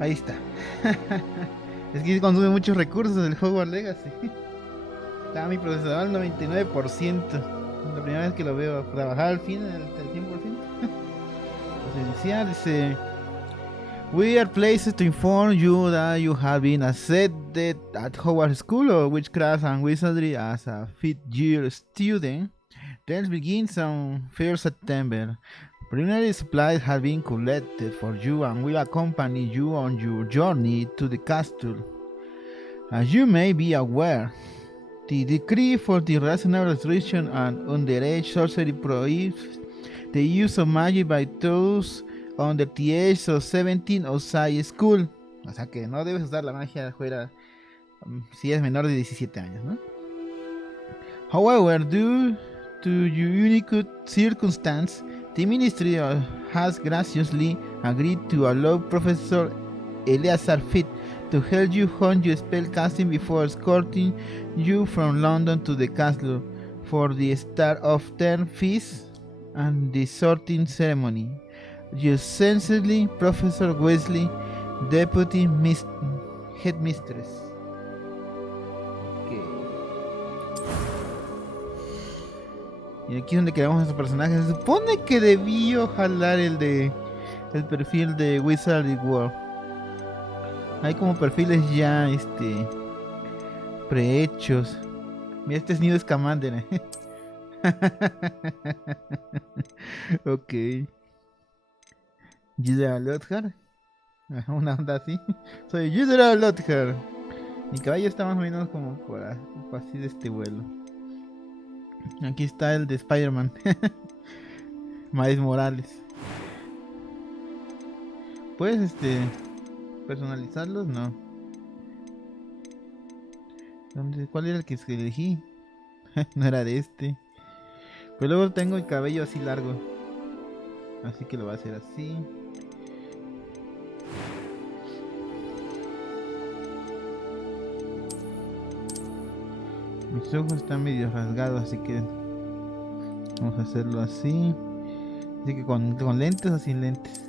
Ahí está. Es que consume muchos recursos el Hogwarts Legacy. Está mi procesador al 99%. La primera vez que lo veo trabajar al fin, al 100%. Pues iniciar, dice: We are pleased to inform you that you have been accepted at Hogwarts School of Witchcraft and Wizardry as a fifth-year student. Terms begins on 1st September. Preliminary supplies have been collected for you and will accompany you on your journey to the castle. As you may be aware, the decree for the rational restriction and underage sorcery prohibits the use of magic by those under the age of 17 outside school. O sea que no debes usar la magia fuera si es menor de 17 años, ¿no? However, due to your unique circumstance, the Ministry has graciously agreed to allow Professor Eleazar Fit to help you hone your spellcasting before escorting you from London to the castle for the start of term feast and the sorting ceremony. Yours sincerely, Professor Wesley, Deputy Headmistress. Okay. Y aquí es donde quedamos a su personaje. Se supone que debió jalar el perfil de Wizarding World. Hay como perfiles ya prehechos. Mira, este es Newt Scamander. Ok. Yudera Lothar. Una onda así. Soy Yudera Lothar. Mi caballo está más o menos como por así de este vuelo. Aquí está el de Spider-Man. Miles Morales. ¿Puedes personalizarlos? No. ¿Cuál era el que elegí? No era de este. Pero luego tengo el cabello así largo. Así que lo voy a hacer así. Mis ojos están medio rasgados, así que vamos a hacerlo así. Así que con lentes o sin lentes.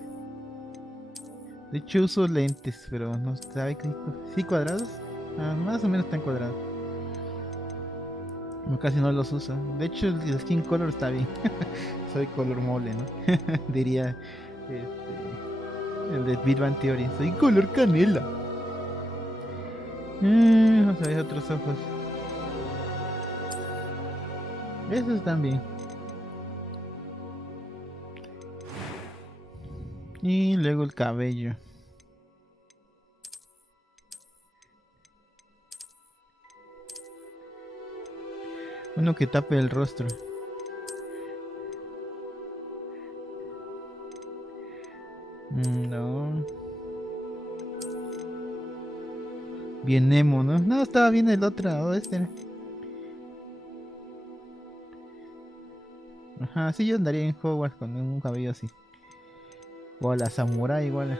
De hecho uso lentes, pero no sabe que sí cuadrados. Más o menos están cuadrados. No, casi no los uso. De hecho el skin color está bien. Soy color mole, ¿no? Diría el de Big Bang Theory. Soy color canela. Vamos a ver otros ojos. Esos están bien. Y luego el cabello. Uno que tape el rostro. No. Bien emo, ¿no? No, estaba bien el otro. Oh, este era. Ajá, sí, yo andaría en Hogwarts con un cabello así. O a la samurai igual.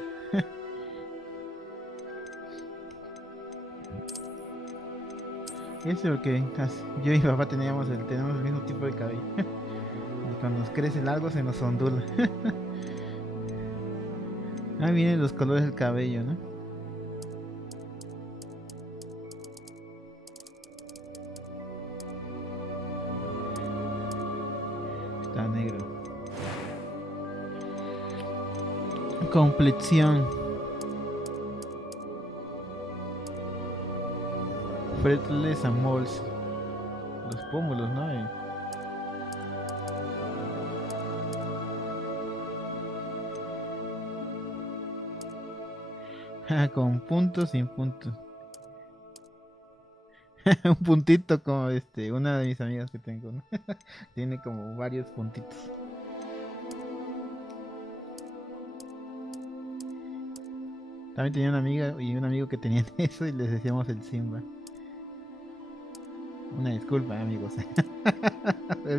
Eso porque yo y mi papá tenemos el mismo tipo de cabello. Y cuando nos crece largo se nos ondula. Ah, vienen los colores del cabello, ¿no? Está negro. Complexión. Fretless and moles. Los pómulos, ¿no? Con puntos, sin puntos. Un puntito como una de mis amigas que tengo, ¿no? Tiene como varios puntitos. También tenía una amiga y un amigo que tenían eso y les decíamos el Simba. Una disculpa, amigos.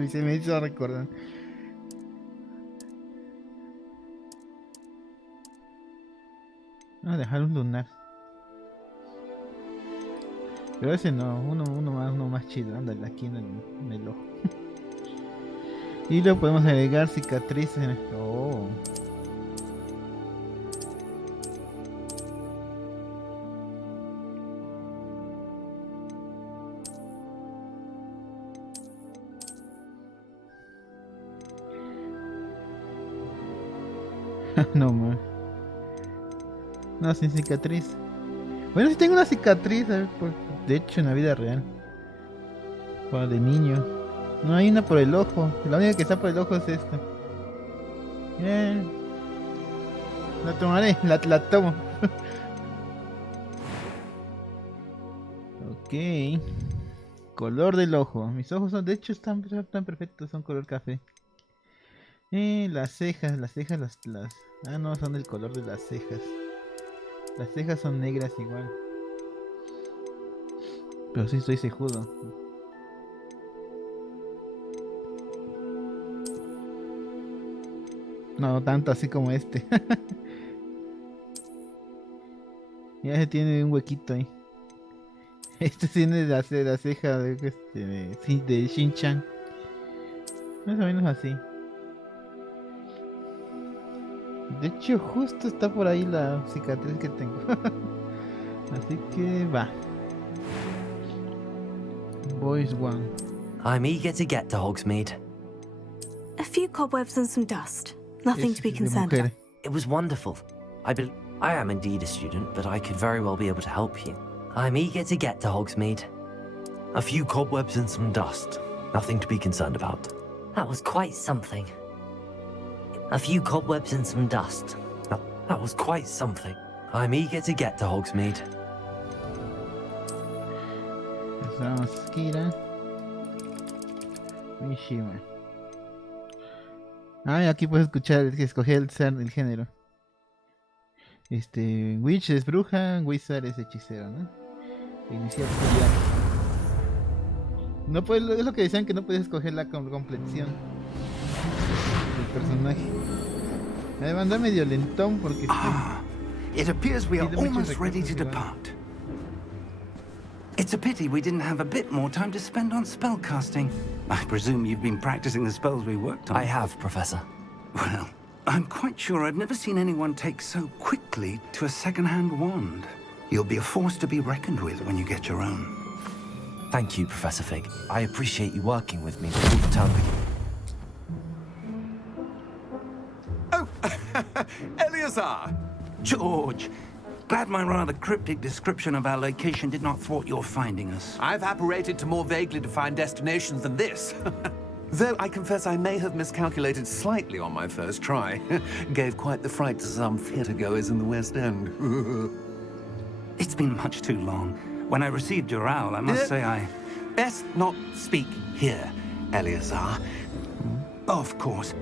Se me hizo recordar. Vamos a dejar un lunar. Pero ese no, uno más chido, ándale, aquí en el ojo. Y lo podemos agregar cicatrices. Oh. No, man. No, sin cicatriz. Bueno, sí tengo una cicatriz, a ver, de hecho, en la vida real. Cuando de niño. No hay una por el ojo. La única que está por el ojo es esta. La tomaré, la tomo. Ok. Color del ojo. Mis ojos son, de hecho, están perfectos, son color café. Las cejas, las... Ah, no, son del color de las cejas. Las cejas son negras igual. Pero sí estoy cejudo. No tanto así como este. Ya se tiene un huequito ahí. Este tiene la ceja de Shin-chan. Más o menos así. De hecho, justo está por ahí la cicatriz que tengo. Así que va. Voice one. I'm eager to get to Hogsmeade. A few cobwebs and some dust. Nothing to be concerned about. It was wonderful. I am indeed a student, but I could very well be able to help you. I'm eager to get to Hogsmeade. A few cobwebs and some dust. Nothing to be concerned about. That was quite something. A few cobwebs and some dust. That was quite something. I'm eager to get to Hogsmeade. Vamos, Kira. Mishima. Ah, aquí puedes escuchar que escoger el género. Witch es bruja, Wizard es hechicero, ¿no? Iniciar estudiar. No puedes, es lo que decían, que no puedes escoger la complexión del personaje. Además anda medio lentón porque it appears we are almost ready to depart. It's a pity we didn't have a bit more time to spend on spellcasting. I presume you've been practicing the spells we worked on. I have, Professor. Well, I'm quite sure I've never seen anyone take so quickly to a second-hand wand. You'll be a force to be reckoned with when you get your own. Thank you, Professor Fig. I appreciate you working with me all the time. Oh, Eleazar! George! Glad my rather cryptic description of our location did not thwart your finding us. I've apparated to more vaguely defined destinations than this. Though I confess I may have miscalculated slightly on my first try. Gave quite the fright to some theatre-goers in the West End. It's been much too long. When I received your owl, I must say I... Best not speak here, Eleazar. Of course.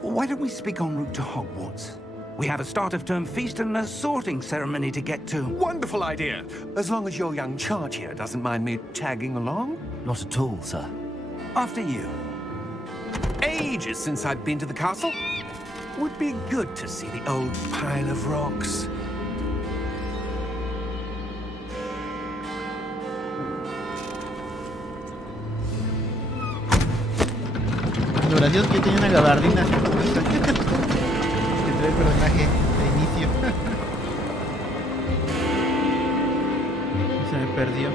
Why don't we speak en route to Hogwarts? We have a start-of-term feast and a sorting ceremony to get to. Wonderful idea. As long as your young charge here doesn't mind me tagging along. Not at all, sir. After you. Ages since I've been to the castle. Would be good to see the old pile of rocks. Lo gracioso es que tiene una gabardina que trae el personaje de inicio. Se me perdió.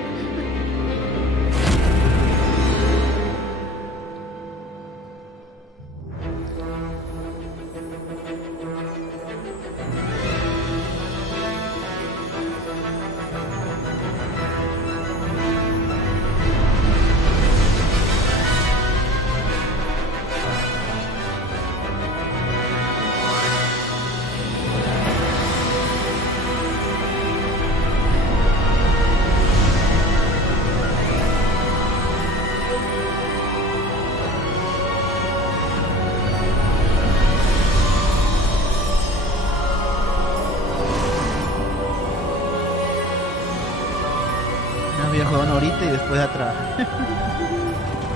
Y después a trabajar.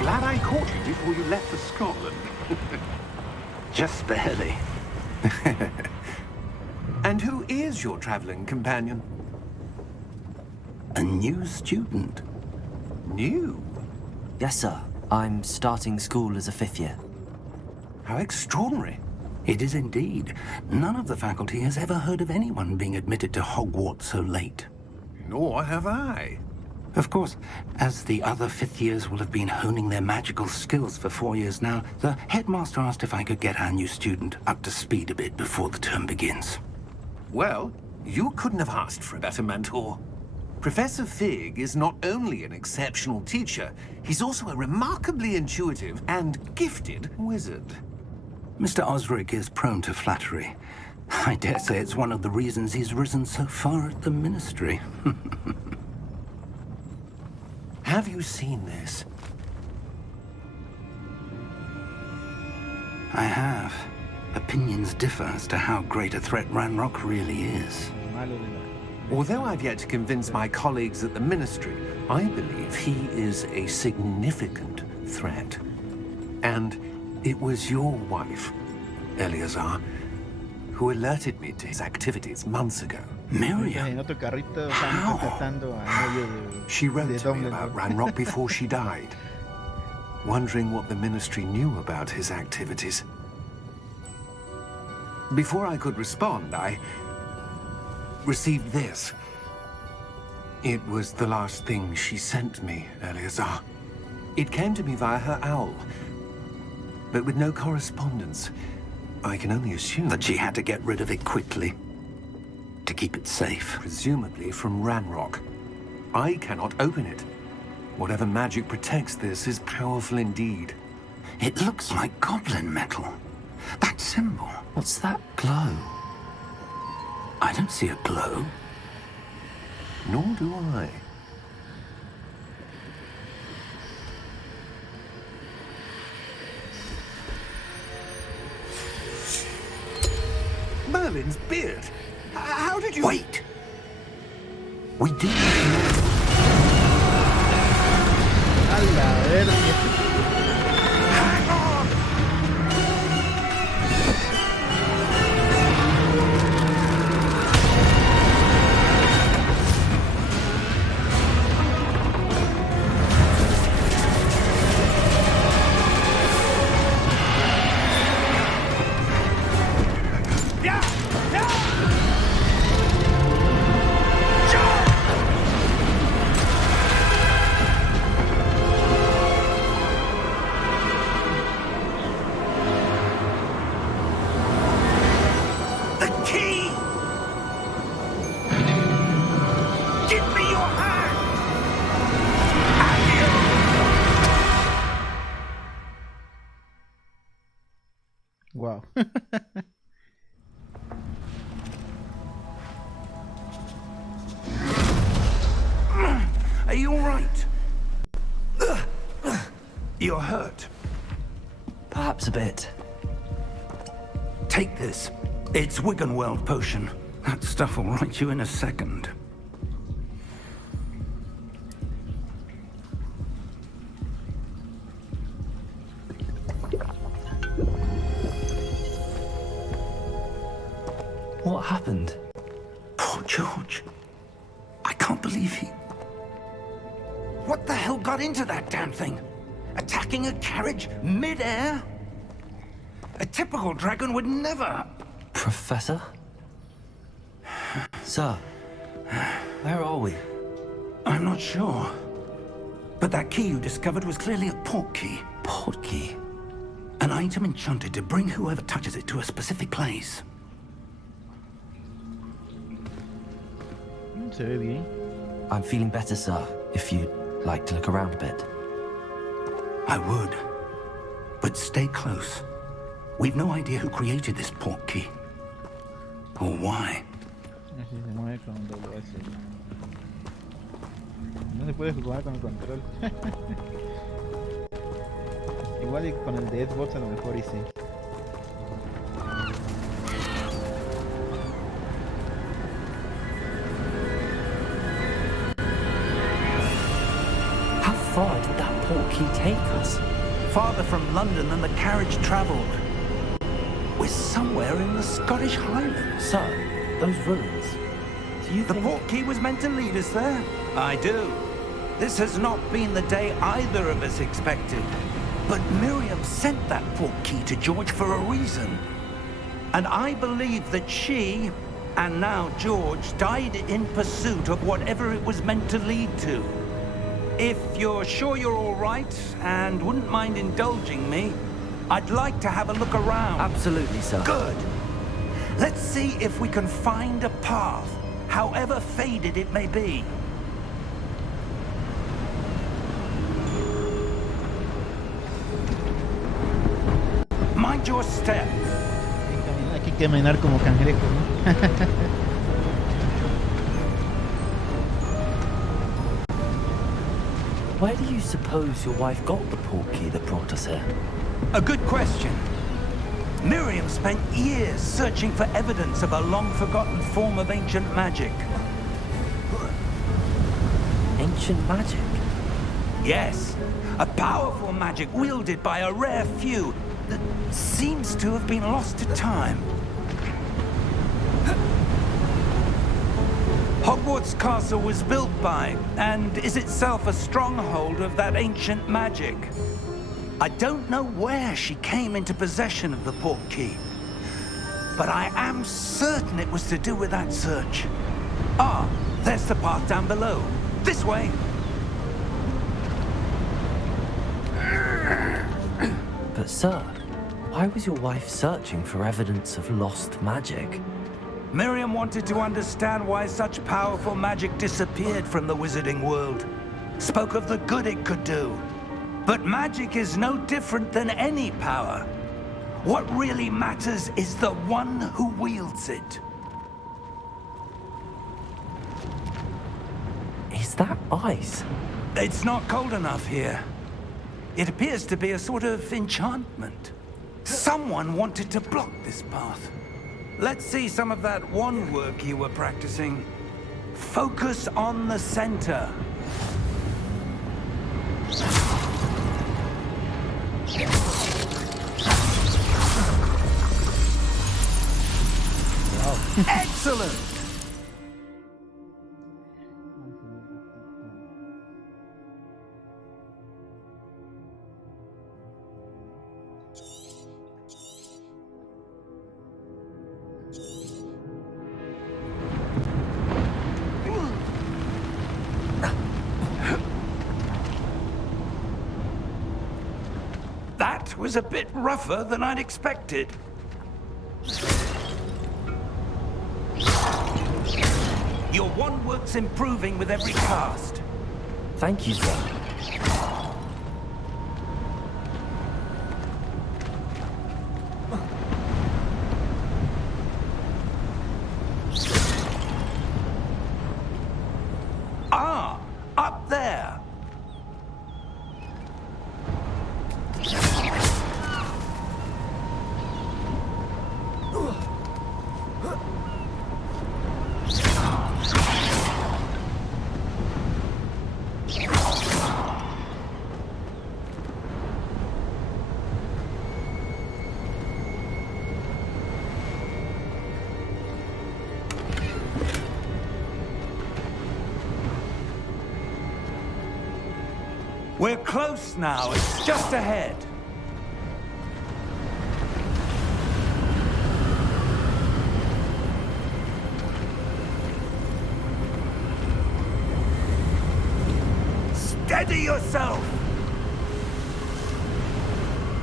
Glad I caught you before you left for Scotland. Just barely. And who is your traveling companion? A new student. New? Yes, sir. I'm starting school as a 5th year. How extraordinary. It is indeed. None of the faculty has ever heard of anyone being admitted to Hogwarts so late. Nor have I. Of course, as the other fifth years will have been honing their magical skills for 4 years now, the headmaster asked if I could get our new student up to speed a bit before the term begins. Well, you couldn't have asked for a better mentor. Professor Fig is not only an exceptional teacher, he's also a remarkably intuitive and gifted wizard. Mr. Osric is prone to flattery. I dare say it's one of the reasons he's risen so far at the ministry. Have you seen this? I have. Opinions differ as to how great a threat Ranrock really is. Although I've yet to convince my colleagues at the Ministry, I believe he is a significant threat. And it was your wife, Eleazar, who alerted me to his activities months ago. Miriam? She wrote to me about Ranrock before she died, wondering what the Ministry knew about his activities. Before I could respond, I received this. It was the last thing she sent me, Eleazar. It came to me via her owl, but with no correspondence. I can only assume that she had to get rid of it quickly, to keep it safe. Presumably from Ranrock. I cannot open it. Whatever magic protects this is powerful indeed. It looks like goblin metal. That symbol. What's that glow? I don't see a glow. Nor do I. Merlin's beard. How did you... Wait! We did A la verga. Wow. Are you all right? You're hurt. Perhaps a bit. Take this. It's Wiggenweld potion. That stuff will right you in a second. What happened? Poor George. I can't believe he... What the hell got into that damn thing? Attacking a carriage mid-air? A typical dragon would never... Professor? Sir, where are we? I'm not sure. But that key you discovered was clearly a port key. Port key? An item enchanted to bring whoever touches it to a specific place. Se ve bien. I'm feeling better, sir, if you'd like to look around a bit. I would. But stay close. We've no idea who created this port key. Or why. Así se mueve con WS. No se puede jugar con el control. Igual y con el de Xbox a lo mejor y sí. How far did that port key take us? Farther from London than the carriage travelled. We're somewhere in the Scottish Highlands. Sir, those ruins. Do you The think... port key was meant to lead us there? I do. This has not been the day either of us expected. But Miriam sent that port key to George for a reason. And I believe that she, and now George, died in pursuit of whatever it was meant to lead to. If you're sure you're all right and wouldn't mind indulging me, I'd like to have a look around. Absolutely, sir. Good. Let's see if we can find a path, however faded it may be. Mind your step. Hay que caminar como cangrejo, ¿no? Where do you suppose your wife got the portkey that brought us here? A good question. Miriam spent years searching for evidence of a long-forgotten form of ancient magic. Ancient magic? Yes, a powerful magic wielded by a rare few that seems to have been lost to time. Hogwarts Castle was built by, and is itself a stronghold of that ancient magic. I don't know where she came into possession of the portkey, but I am certain it was to do with that search. Ah, there's the path down below. This way. But sir, why was your wife searching for evidence of lost magic? Miriam wanted to understand why such powerful magic disappeared from the wizarding world. Spoke of the good it could do. But magic is no different than any power. What really matters is the one who wields it. Is that ice? It's not cold enough here. It appears to be a sort of enchantment. Someone wanted to block this path. Let's see some of that wand work you were practicing. Focus on the center. Excellent! That was a bit rougher than I'd expected. Your wand work's improving with every cast. Thank you, sir. Ah, up there. We're close now. It's just ahead. Steady yourself!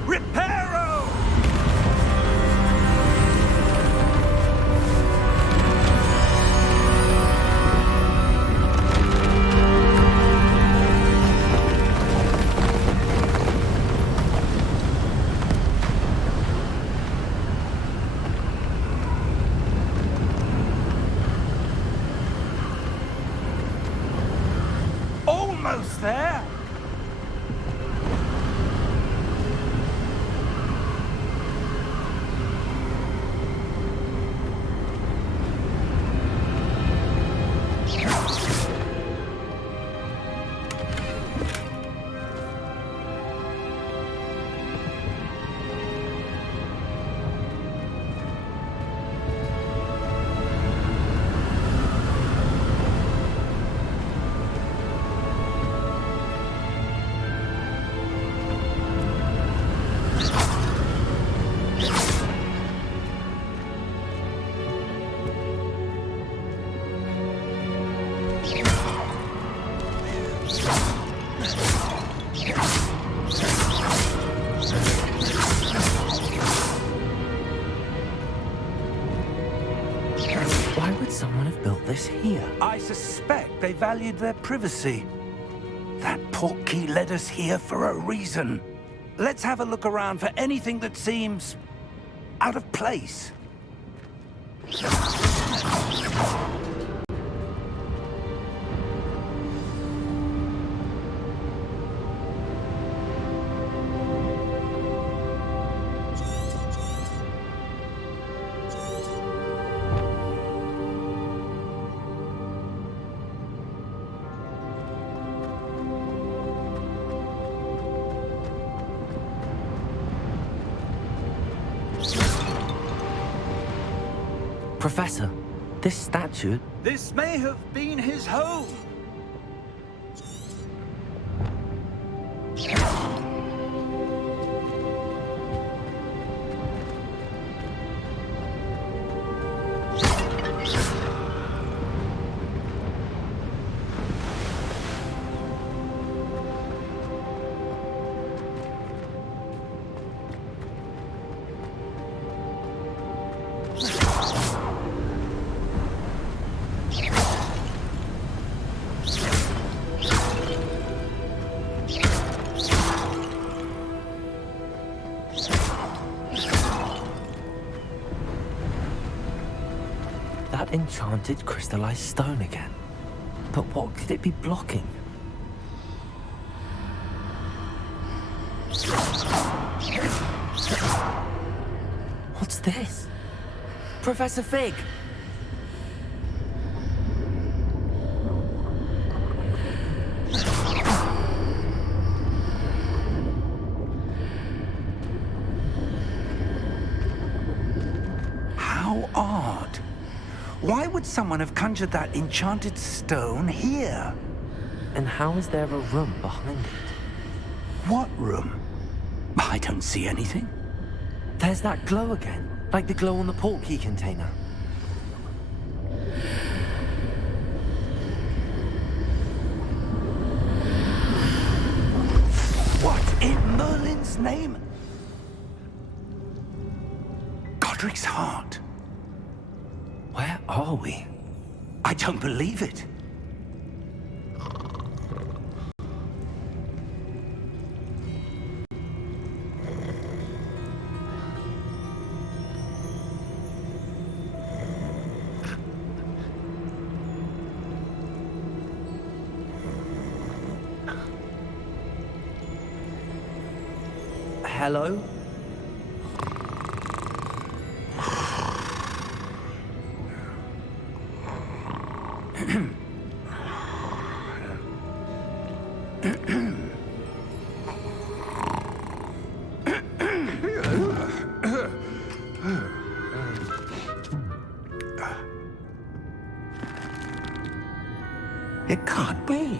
Reparo! Almost there. someone have built this here? I suspect they valued their privacy. That portkey led us here for a reason. Let's have a look around for anything that seems out of place. Professor, this statue... This may have been his home. That enchanted crystallized stone again. But what could it be blocking? What's this? Professor Fig! How odd. Why would someone have conjured that enchanted stone here? And how is there a room behind it? What room? I don't see anything. There's that glow again, like the glow on the portkey container. What in Merlin's name? Godric's heart. Where are we? I don't believe it. Hello? It can't be.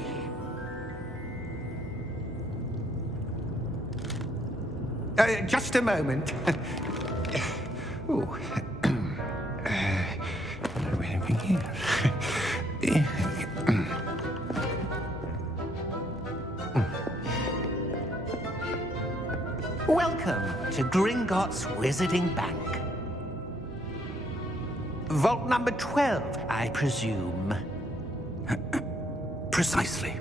Just a moment. Ooh. Anything here? Welcome to Gringotts Wizarding Bank. Vault number 12, I presume. Precisely.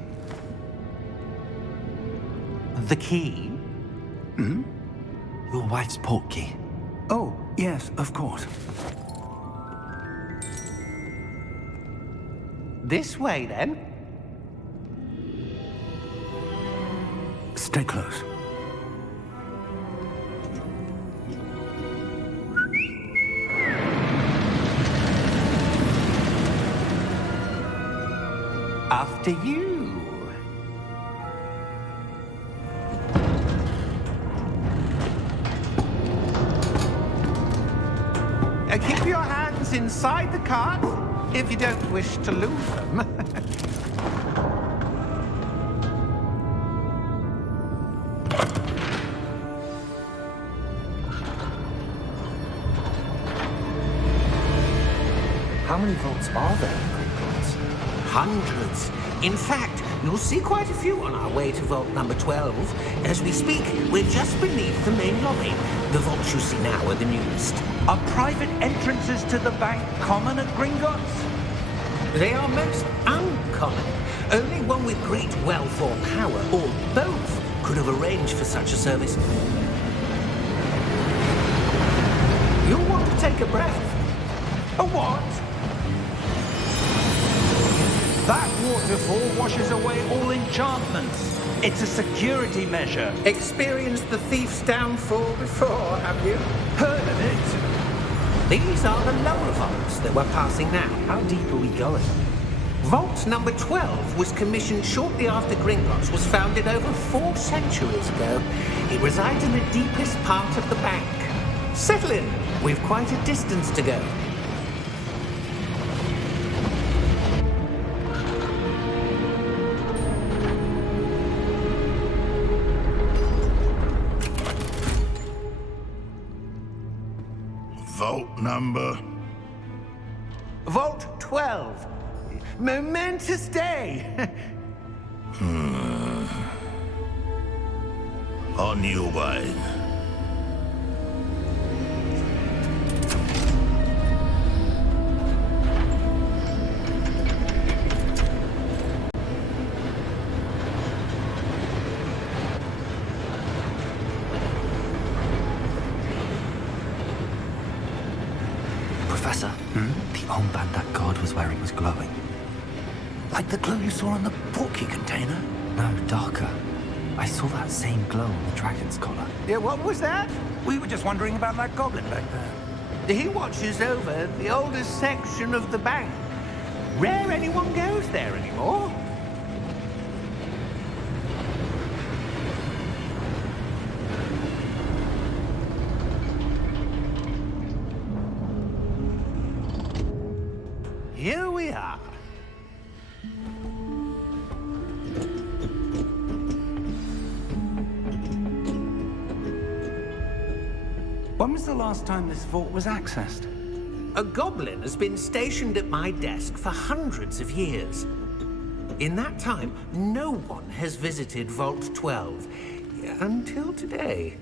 The key? Hmm? Your wife's portkey. Oh, yes, of course. This way, then. Stay close. After you. Keep your hands inside the cart if you don't wish to lose them. How many vaults are there in Gringotts? Hundreds, In fact, you'll see quite a few on our way to vault number 12. As we speak, we're just beneath the main lobby. The vaults you see now are the newest. Are private entrances to the bank common at Gringotts? They are most uncommon. Only one with great wealth or power, or both, could have arranged for such a service. You'll want to take a breath. A what? That waterfall washes away all enchantments. It's a security measure. Experienced the thief's downfall before, have you? Heard of it? These are the lower vaults that we're passing now. How deep are we going? Vault number 12 was commissioned shortly after Gringotts was founded over 4 centuries ago. It resides in the deepest part of the bank. Settle in. We've quite a distance to go. Vault number? Vault 12. Momentous day. On your way. Professor, the armband that guard was wearing was glowing. Like the glow you saw on the portkey container? No, darker. I saw that same glow on the dragon's collar. Yeah, what was that? We were just wondering about that goblin back there. He watches over the oldest section of the bank. Rare anyone goes there anymore. Here we are. When was the last time this vault was accessed? A goblin has been stationed at my desk for hundreds of years. In that time, no one has visited Vault 12 until today.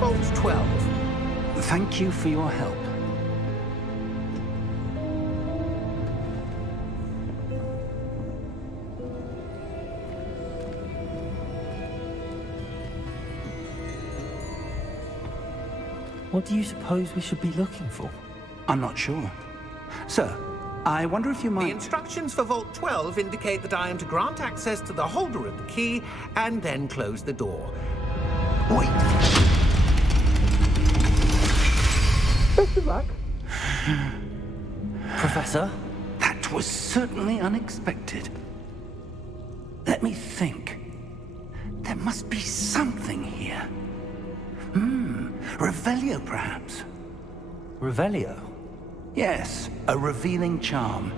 Vault 12. Thank you for your help. What do you suppose we should be looking for? I'm not sure. Sir, I wonder if you The might... instructions for Vault 12 indicate that I am to grant access to the holder of the key and then close the door. Wait! Best of luck. Professor? That was certainly unexpected. Let me think. There must be something here. Revelio, perhaps? Revelio? Yes, a revealing charm.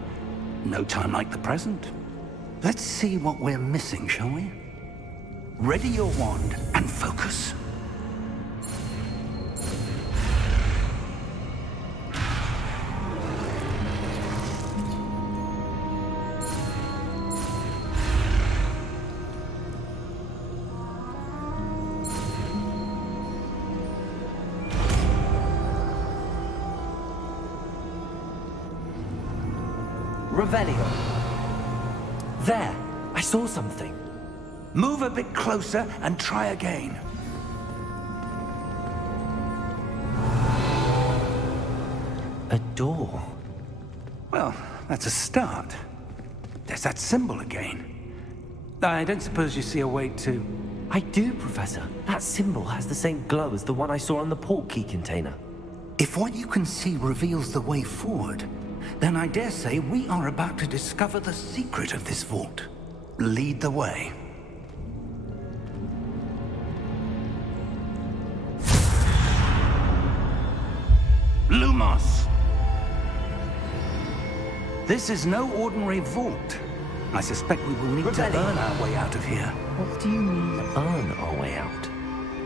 No time like the present. Let's see what we're missing, shall we? Ready your wand and focus. Revelio. There, I saw something. Move a bit closer and try again. A door. Well, that's a start. There's that symbol again. I don't suppose you see a way to... I do, Professor. That symbol has the same glow as the one I saw on the portkey container. If what you can see reveals the way forward, then I dare say we are about to discover the secret of this vault. Lead the way. Lumos! This is no ordinary vault. I suspect we will need to earn our way out of here. What do you mean? Earn our way out.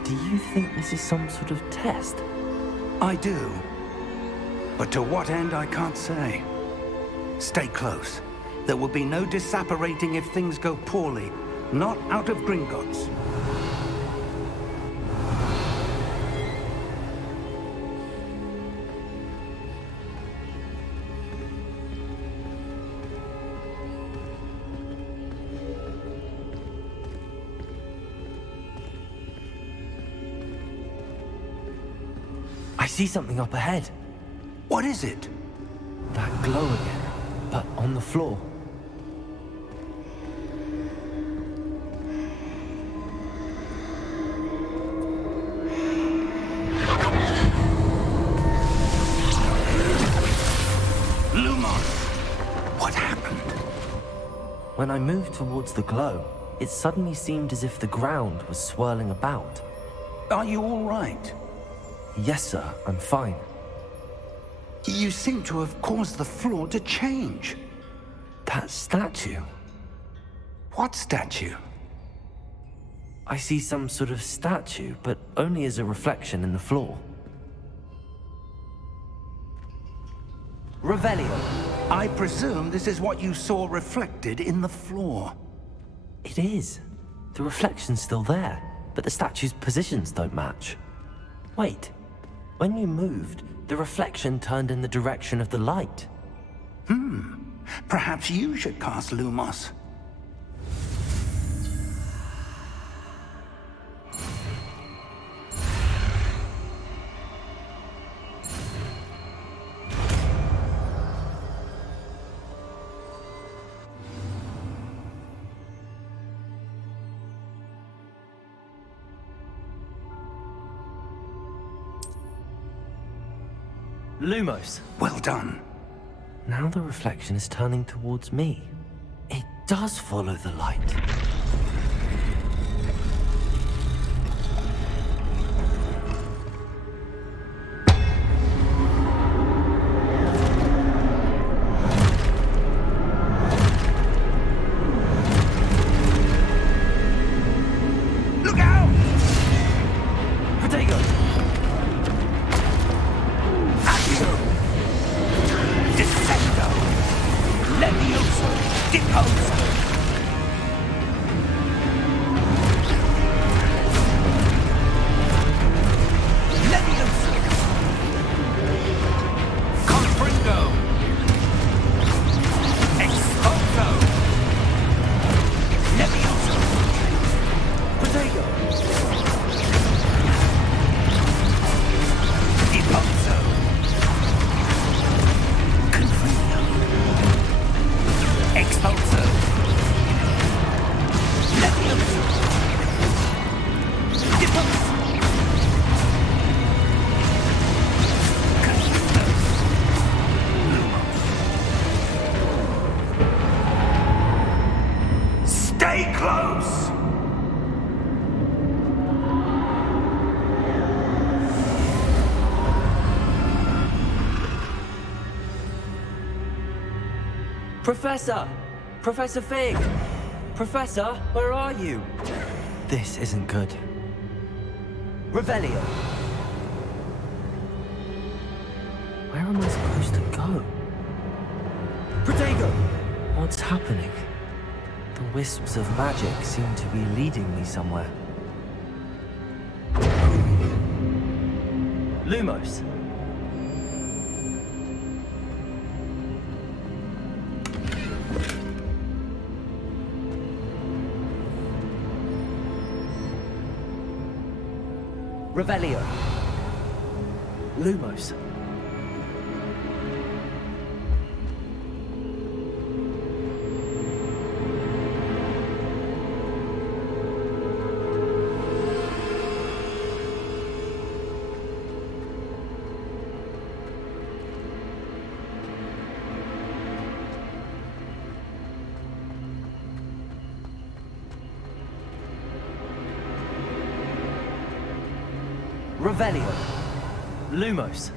Do you think this is some sort of test? I do. But to what end, I can't say. Stay close. There will be no disapparating if things go poorly. Not out of Gringotts. I see something up ahead. What is it? That glow again, but on the floor. What happened? When I moved towards the glow, it suddenly seemed as if the ground was swirling about. Are you all right? Yes, sir, I'm fine. You seem to have caused the floor to change. That statue. What statue? I see some sort of statue, but only as a reflection in the floor. Revelio. I presume this is what you saw reflected in the floor. It is. The reflection's still there, but the statue's positions don't match. Wait. When you moved, the reflection turned in the direction of the light. Perhaps you should cast Lumos. Lumos. Well done. Now the reflection is turning towards me. It does follow the light. Look out! Protego! Stay close! Professor! Professor Fig! Professor, where are you? This isn't good. Revelio! Where am I supposed to go? Protego! What's happening? The wisps of magic seem to be leading me somewhere. Lumos! Revelio. Lumos. Revelio. Lumos.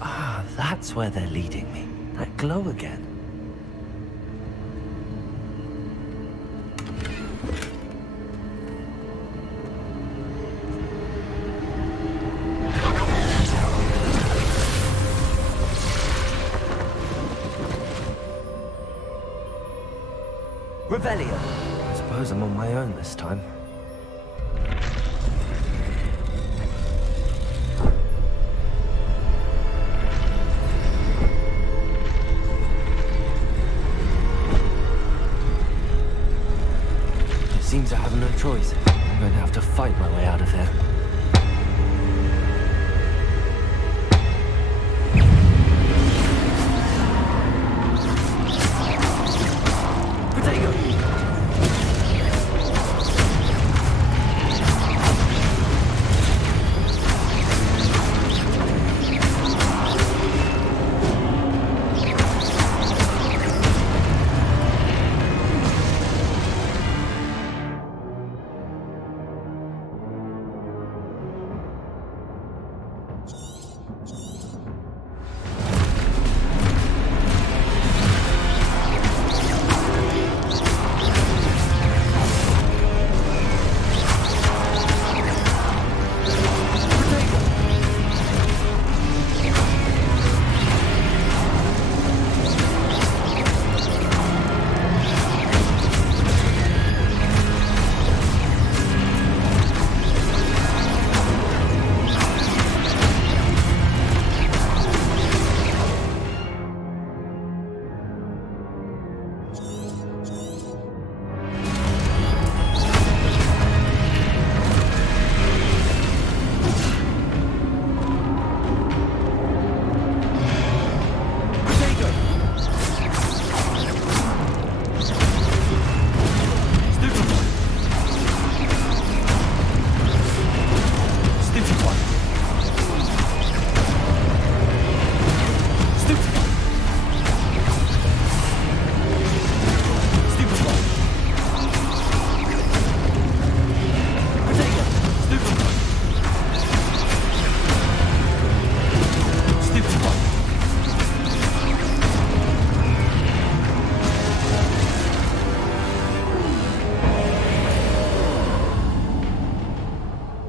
Ah, that's where they're leading me. That glow again. Revelio. I suppose I'm on my own this time. Seems I have no choice. I'm going to have to fight my way out of here.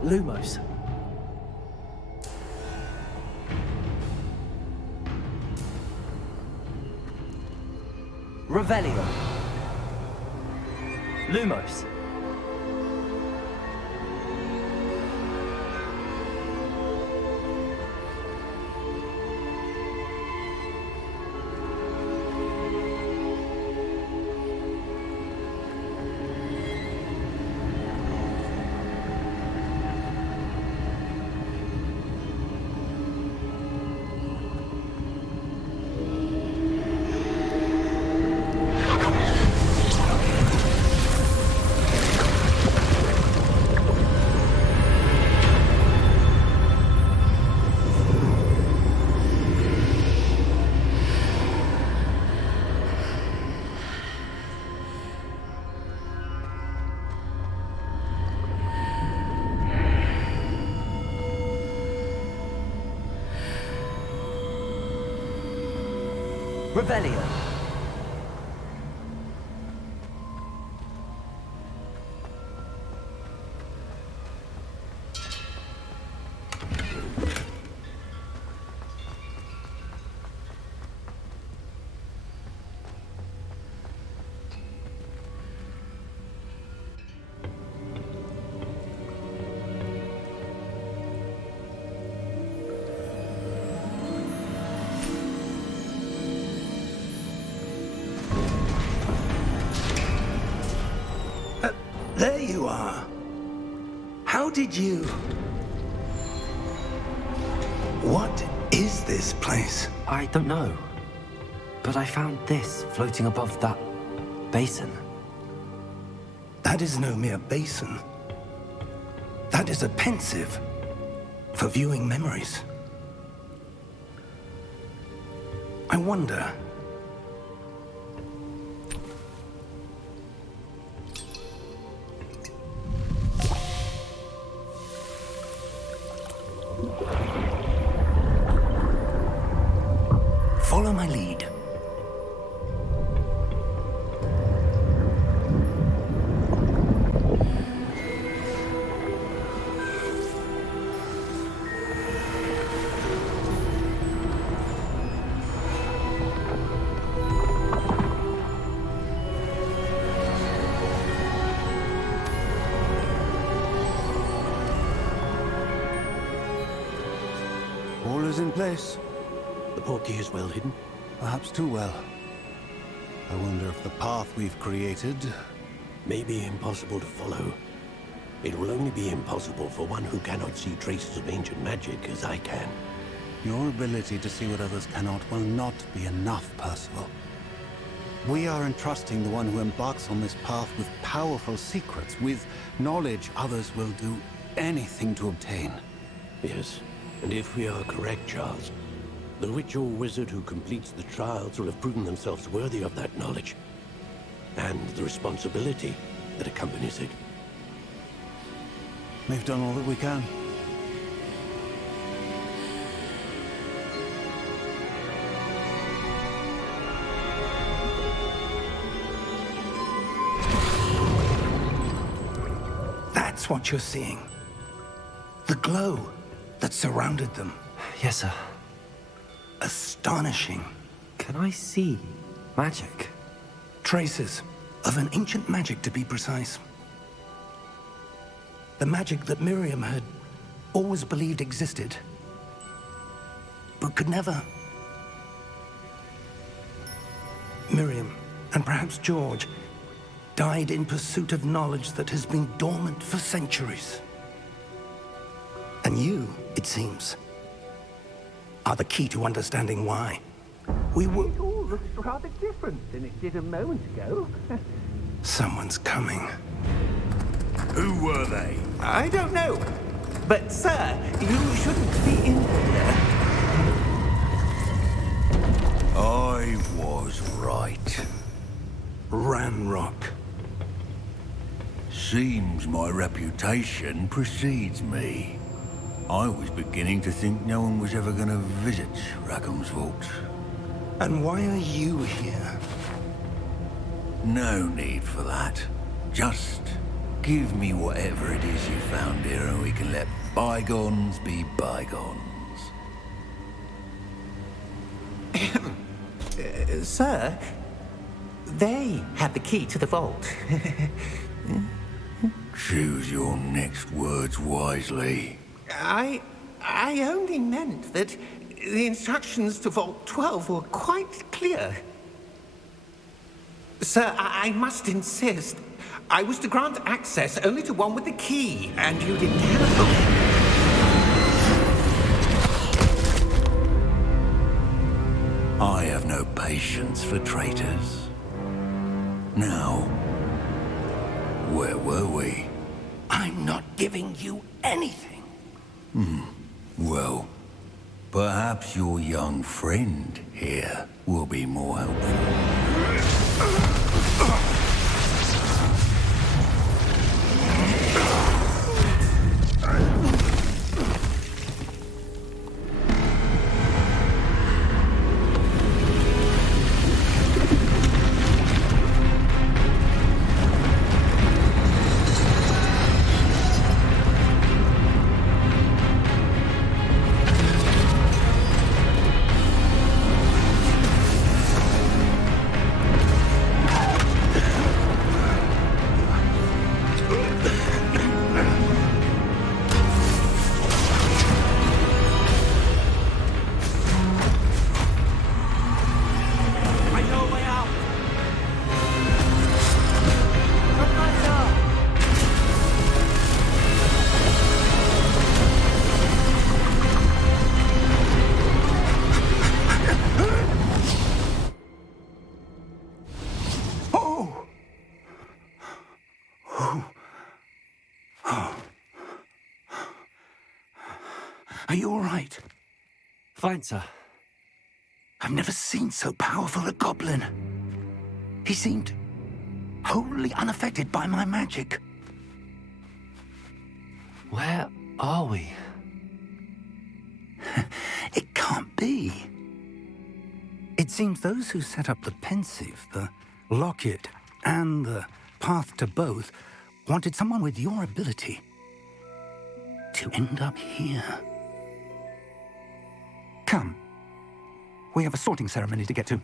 Lumos. Revelio. Lumos. Revelio. There you are. How did you... What is this place? I don't know. But I found this floating above that basin. That is no mere basin. That is a pensive for viewing memories. I wonder... Follow my lead. in place. The portkey is well hidden? Perhaps too well. I wonder if the path we've created may be impossible to follow. It will only be impossible for one who cannot see traces of ancient magic as I can. Your ability to see what others cannot will not be enough, Percival. We are entrusting the one who embarks on this path with powerful secrets, with knowledge others will do anything to obtain. Yes, and if we are correct, Charles, the witch or wizard who completes the trials will have proven themselves worthy of that knowledge, and the responsibility that accompanies it. We've done all that we can. That's what you're seeing. The glow that surrounded them. Yes, sir. Astonishing. Can I see magic? Traces of an ancient magic, to be precise. The magic that Miriam had always believed existed, but could never. Miriam, and perhaps George, died in pursuit of knowledge that has been dormant for centuries. And you, it seems, are the key to understanding why. We will. It all looks rather different than it did a moment ago. Someone's coming. Who were they? I don't know. But, sir, you shouldn't be in here. I was right. Ranrock. Seems my reputation precedes me. I was beginning to think no one was ever going to visit Rackham's vault. And why are you here? No need for that. Just give me whatever it is you found here and we can let bygones be bygones. Sir, they had the key to the vault. Choose your next words wisely. I only meant that the instructions to Vault 12 were quite clear. Sir, I must insist. I was to grant access only to one with the key, and you didn't have it. I have no patience for traitors. Now, where were we? I'm not giving you anything. Well, perhaps your young friend here will be more helpful. Are you all right? Fine, sir. I've never seen so powerful a goblin. He seemed wholly unaffected by my magic. Where are we? It can't be. It seems those who set up the pensive, the locket, and the path to both wanted someone with your ability to end up here. Come. We have a sorting ceremony to get to.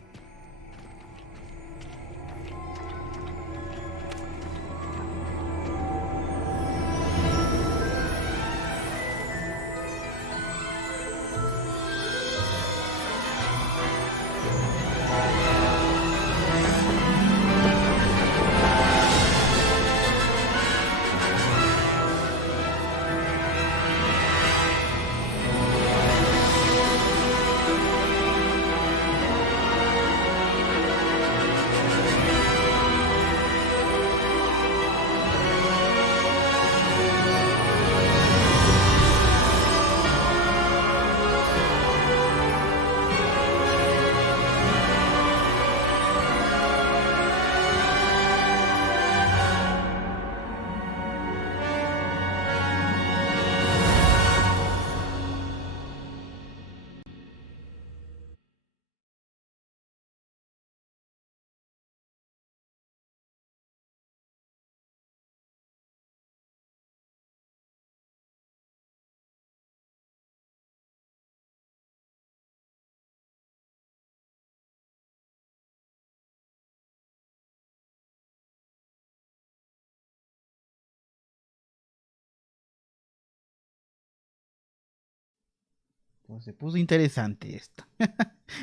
se puso interesante esto.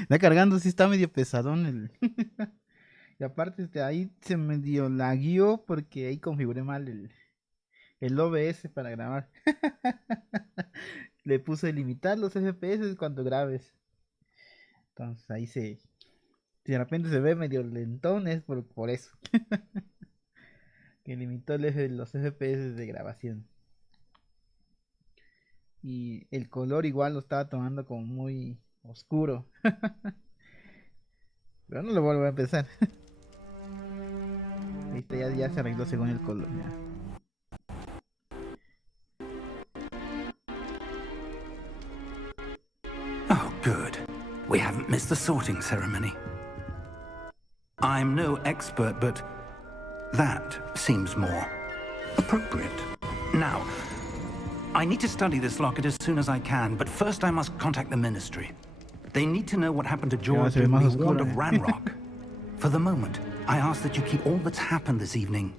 Está cargando, sí está medio pesadón el... Y aparte ahí se medio lagueó porque ahí configuré mal el OBS para grabar. Le puse limitar los FPS cuando grabes. Entonces ahí si de repente se ve medio lentón es por eso. Que limitó los FPS de grabación. Y el color igual lo estaba tomando como muy oscuro. Pero no lo vuelvo a empezar. Ahí está, ya se arregló según el color. Ya. Oh, good. We haven't missed the sorting ceremony. I'm no expert, but that seems more appropriate. Now, I need to study this locket as soon as I can, but first I must contact the Ministry. They need to know what happened to George and be warned of Ranrock. For the moment, I ask that you keep all that's happened this evening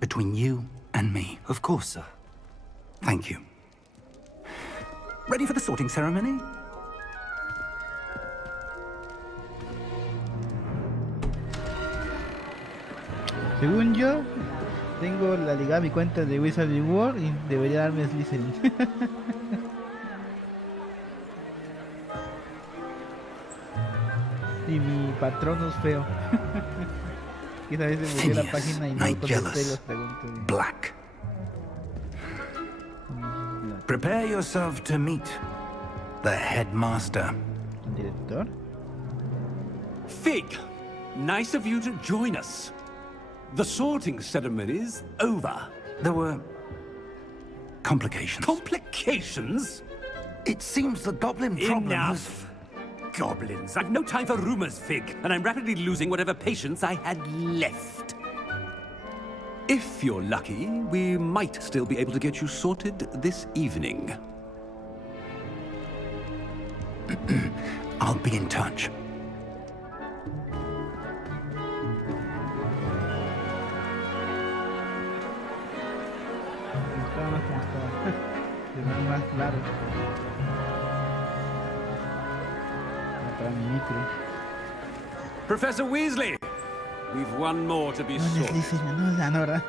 between you and me. Of course, sir. Thank you. Ready for the sorting ceremony? Según yo, tengo la ligada a mi cuenta de Wizarding World y debería darme Slytherin. Y mi patrono es feo. Esa vez se murió la página y no contesté las preguntas. Black. Prepare yourself to meet the headmaster. ¿Director? Fig, nice of you to join us. The sorting ceremony's over. There were complications. Complications? It seems the goblin problem Enough! Goblins. I've no time for rumors, Fig, and I'm rapidly losing whatever patience I had left. If you're lucky, we might still be able to get you sorted this evening. I'll be in touch. Más claro. Para mi micro. Professor Weasley, we've one more to be sorted. No, ¿verdad?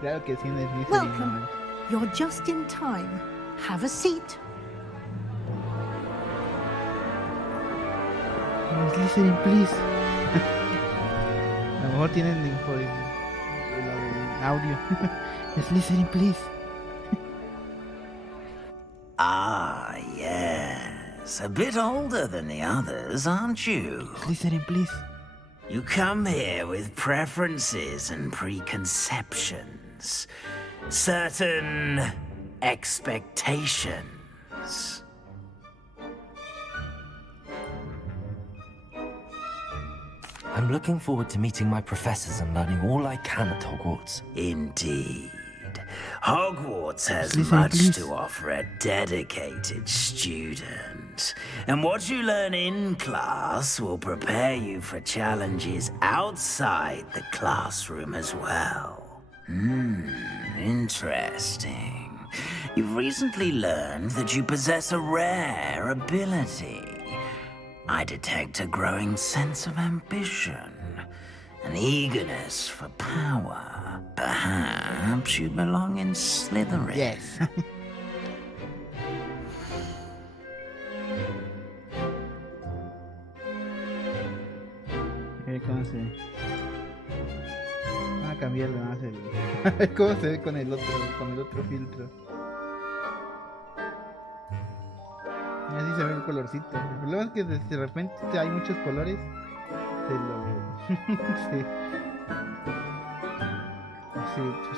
Claro que sí, no es Slytherin. Welcome. You're just in time. Have a seat. No, Slytherin, please. A lo mejor tienen info de audio. Slytherin, please. Ah, yes. A bit older than the others, aren't you? Slytherin, please. You come here with preferences and preconceptions. Certain expectations. I'm looking forward to meeting my professors and learning all I can at Hogwarts. Indeed. Hogwarts has much to offer a dedicated student. And what you learn in class will prepare you for challenges outside the classroom as well. Interesting. You've recently learned that you possess a rare ability. I detect a growing sense of ambition, an eagerness for power. Perhaps you belong in Slytherin. Yes. ¿Cómo se ve? Vamos a cambiarle más ¿Cómo se ve con el otro filtro? Así se ve el colorcito. El problema es que de repente hay muchos colores.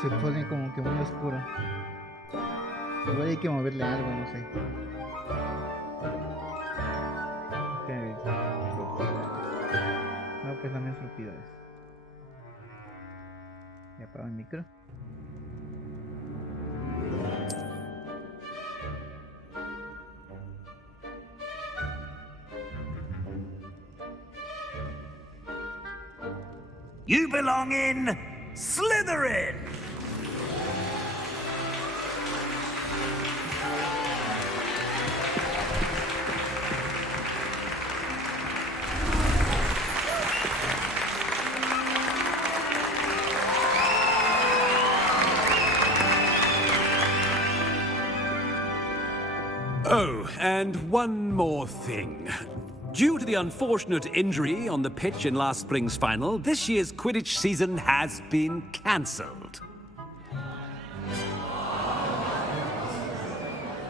Se pone como que muy oscuro. Igual hay que moverle algo, no sé. No, pues también es propiedades. Y apago el micro. You belong in Slytherin! and one more thing. Due to the unfortunate injury on the pitch in last spring's final, this year's Quidditch season has been cancelled.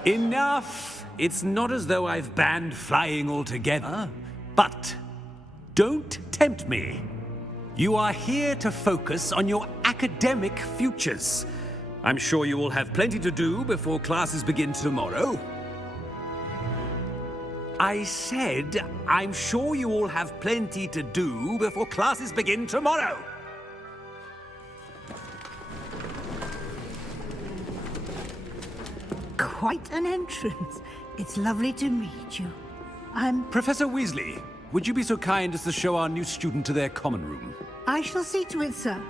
Enough! It's not as though I've banned flying altogether, but don't tempt me. You are here to focus on your academic futures. I'm sure you will have plenty to do before classes begin tomorrow. I said, I'm sure you all have plenty to do before classes begin tomorrow. Quite an entrance. It's lovely to meet you. Professor Weasley, would you be so kind as to show our new student to their common room? I shall see to it, sir.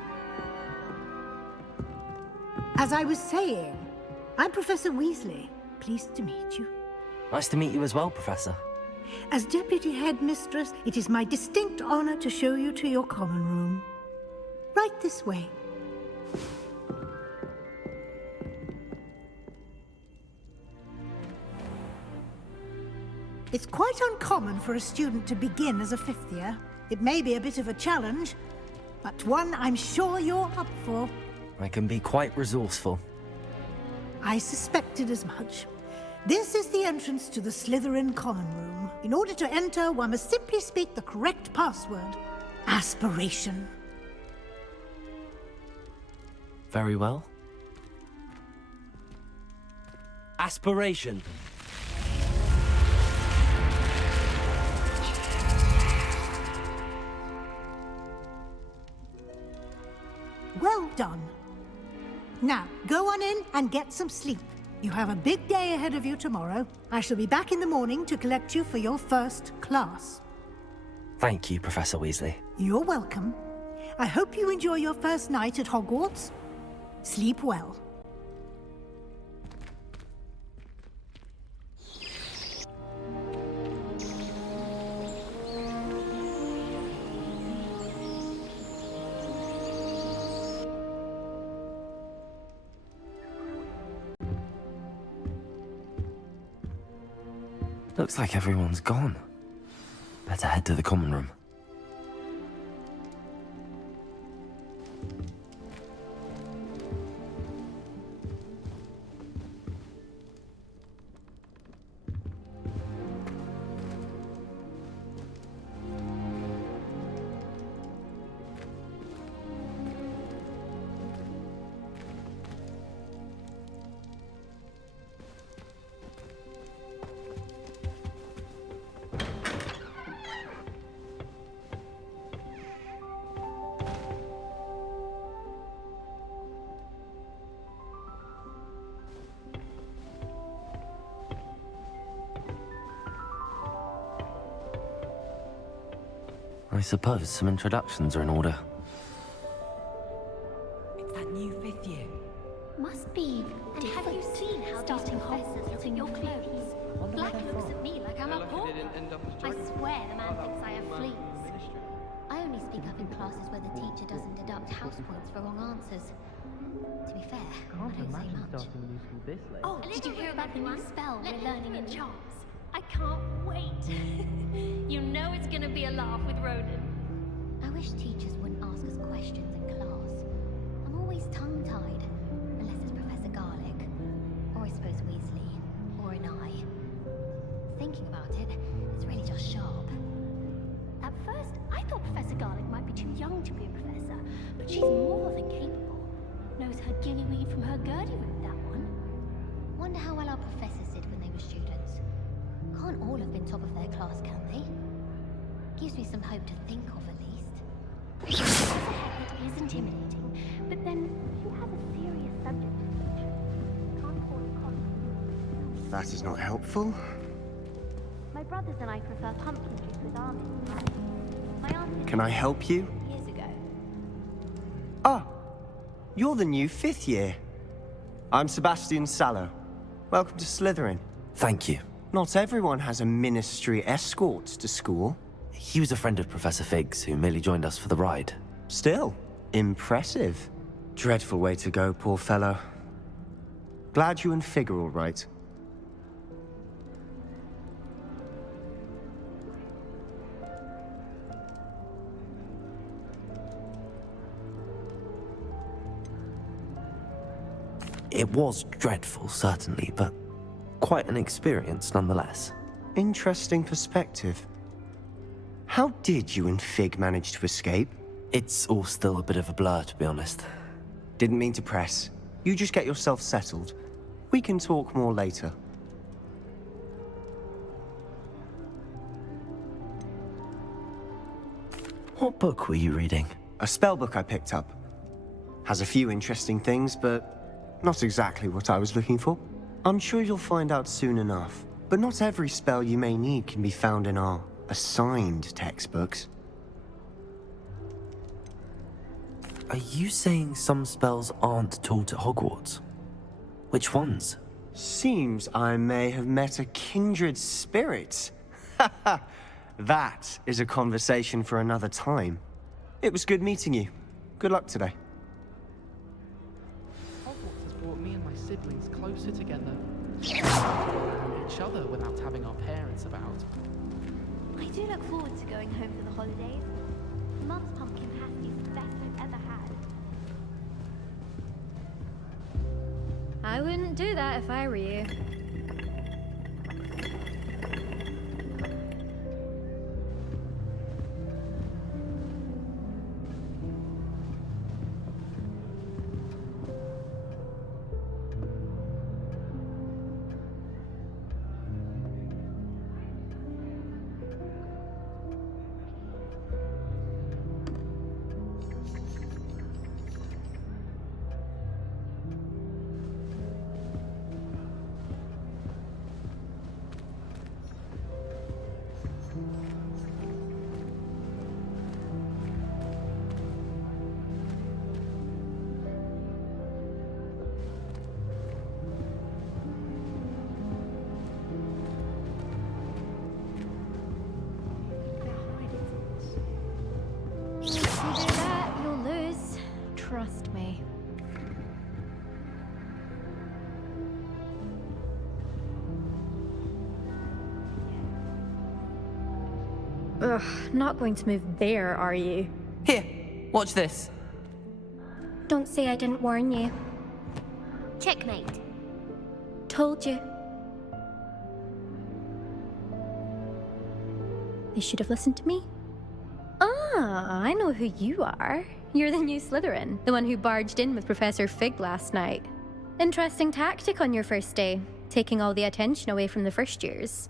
As I was saying, I'm Professor Weasley. Pleased to meet you. Nice to meet you as well, Professor. As Deputy Headmistress, it is my distinct honor to show you to your common room. Right this way. It's quite uncommon for a student to begin as a fifth year. It may be a bit of a challenge, but one I'm sure you're up for. I can be quite resourceful. I suspected as much. This is the entrance to the Slytherin common room. In order to enter, one must simply speak the correct password. Aspiration. Very well. Aspiration. Well done. Now, go on in and get some sleep. You have a big day ahead of you tomorrow. I shall be back in the morning to collect you for your first class. Thank you, Professor Weasley. You're welcome. I hope you enjoy your first night at Hogwarts. Sleep well. Looks like everyone's gone. Better head to the common room. I suppose some introductions are in order. It's that new fifth year. Must be. And have you seen how these professors look at your clothes? Black looks at me like I'm a pauper. I swear the man thinks I have fleas. I only speak up in classes where the teacher doesn't deduct house points for wrong answers. To be fair, I don't say much. Oh, did you hear about the new spell we're learning in charms? I can't wait. You know it's gonna be a laugh with Ronan. I wish teachers wouldn't ask us questions in class. I'm always tongue-tied, unless it's Professor Garlic, or I suppose Weasley, or an I. Thinking about it, it's really just sharp. At first, I thought Professor Garlic might be too young to be a professor, but she's more than capable. Knows her gillyweed from her gurdy root, that one. Wonder how well our professors did when they were students. Can't all have been top of their class, can they? Gives me some hope to think of, at least. It is intimidating, but then you have a serious subject to teach. Can't call it confidence. That is not helpful. My brothers and I prefer pumpkin juice with almonds. My aunt Can I help you? years ago. Ah, you're the new fifth year. I'm Sebastian Sallow. Welcome to Slytherin. Thank you. Not everyone has a ministry escort to school. He was a friend of Professor Fig's who merely joined us for the ride. Still, impressive. Dreadful way to go, poor fellow. Glad you and Fig are all right. It was dreadful, certainly, but quite an experience nonetheless. Interesting perspective. How did you and Fig manage to escape? It's all still a bit of a blur, to be honest. Didn't mean to press. You just get yourself settled. We can talk more later. What book were you reading? A spell book I picked up. Has a few interesting things, but not exactly what I was looking for. I'm sure you'll find out soon enough. But not every spell you may need can be found in our assigned textbooks. Are you saying some spells aren't taught at Hogwarts? Which ones? Seems I may have met a kindred spirit. That is a conversation for another time. It was good meeting you. Good luck today. Hogwarts has brought me and my siblings closer together. Each other without having our parents about. I do look forward to going home for the holidays. Mum's pumpkin pasty is the best I've ever had. I wouldn't do that if I were you. Trust me. Ugh, not going to move there, are you? Here, watch this. Don't say I didn't warn you. Checkmate. Told you. They should have listened to me. Ah, I know who you are. You're the new Slytherin, the one who barged in with Professor Fig last night. Interesting tactic on your first day, taking all the attention away from the first years.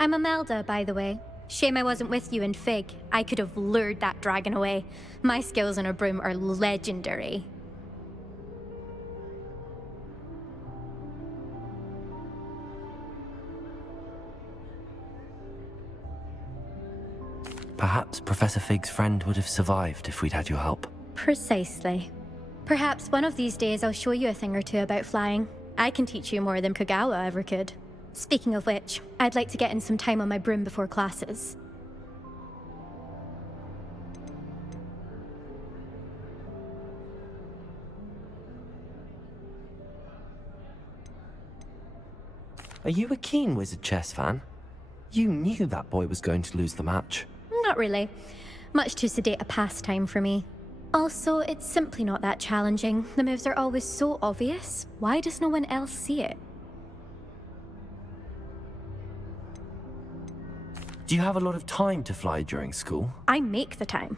I'm Imelda, by the way. Shame I wasn't with you in Fig. I could have lured that dragon away. My skills on a broom are legendary. Perhaps Professor Fig's friend would have survived if we'd had your help. Precisely. Perhaps one of these days I'll show you a thing or two about flying. I can teach you more than Kagawa ever could. Speaking of which, I'd like to get in some time on my broom before classes. Are you a keen Wizard chess fan? You knew that boy was going to lose the match. Not really. Much too sedate a pastime for me. Also, it's simply not that challenging. The moves are always so obvious. Why does no one else see it? Do you have a lot of time to fly during school? I make the time.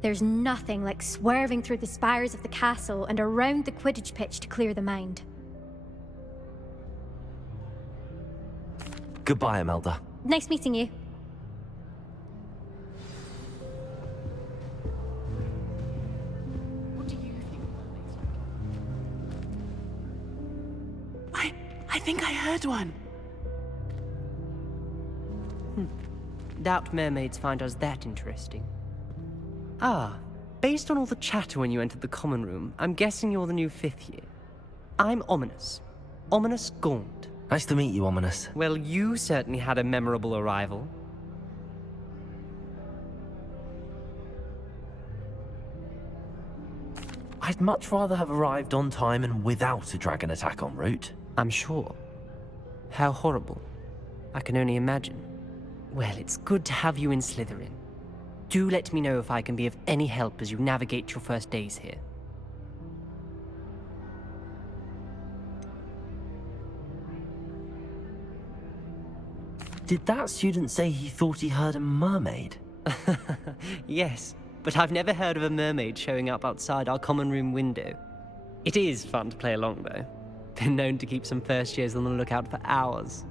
There's nothing like swerving through the spires of the castle and around the Quidditch pitch to clear the mind. Goodbye, Imelda. Nice meeting you. What do you think that makes I think I heard one. Doubt mermaids find us that interesting. Ah, based on all the chatter when you entered the common room, I'm guessing you're the new 5th year. I'm Ominous. Ominous Gaunt. Nice to meet you, Ominous. Well, you certainly had a memorable arrival. I'd much rather have arrived on time and without a dragon attack en route. I'm sure. How horrible. I can only imagine. Well, it's good to have you in Slytherin. Do let me know if I can be of any help as you navigate your first days here. Did that student say he thought he heard a mermaid? Yes, but I've never heard of a mermaid showing up outside our common room window. It is fun to play along, though. Been known to keep some first years on the lookout for hours.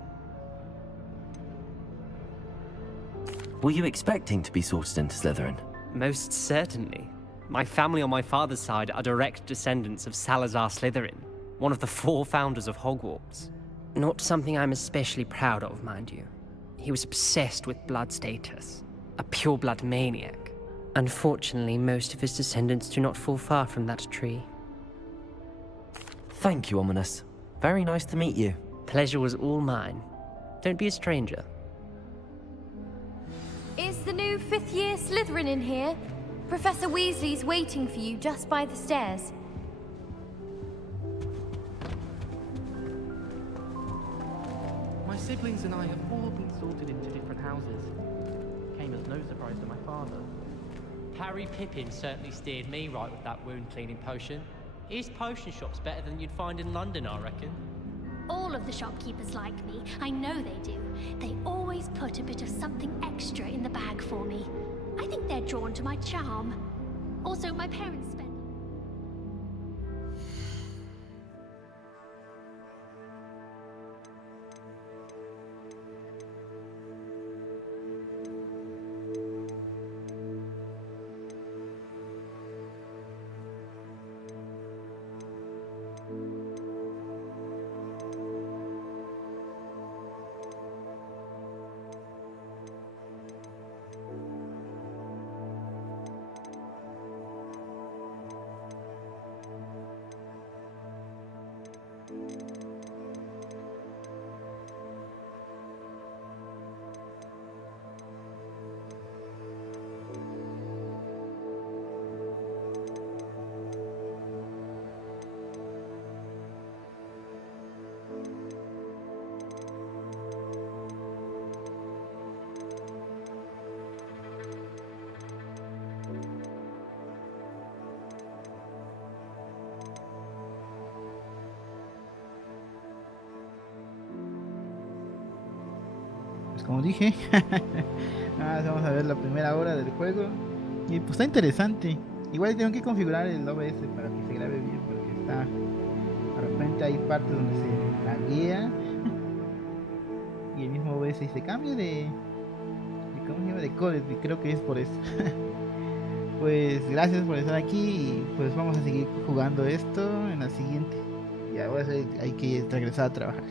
Were you expecting to be sorted into Slytherin? Most certainly. My family on my father's side are direct descendants of Salazar Slytherin, one of the 4 founders of Hogwarts. Not something I'm especially proud of, mind you. He was obsessed with blood status, a pure-blood maniac. Unfortunately, most of his descendants do not fall far from that tree. Thank you, Ominous. Very nice to meet you. Pleasure was all mine. Don't be a stranger. Is the new 5th year Slytherin in here? Professor Weasley's waiting for you just by the stairs. My siblings and I have all been sorted into different houses. Came as no surprise to my father. Harry Pippin certainly steered me right with that wound cleaning potion. His potion shop's better than you'd find in London, I reckon. All of the shopkeepers like me. I know they do. They always put a bit of something extra in the bag for me. I think they're drawn to my charm. Also, my parents spend... Como dije, vamos a ver la primera hora del juego y pues está interesante. Igual tengo que configurar el OBS para que se grabe bien, porque está, de repente hay partes donde se laguea y el mismo OBS se cambia de ¿cómo se llama? De codec, y creo que es por eso. Pues gracias por estar aquí y pues vamos a seguir jugando esto en la siguiente. Y ahora hay que regresar a trabajar.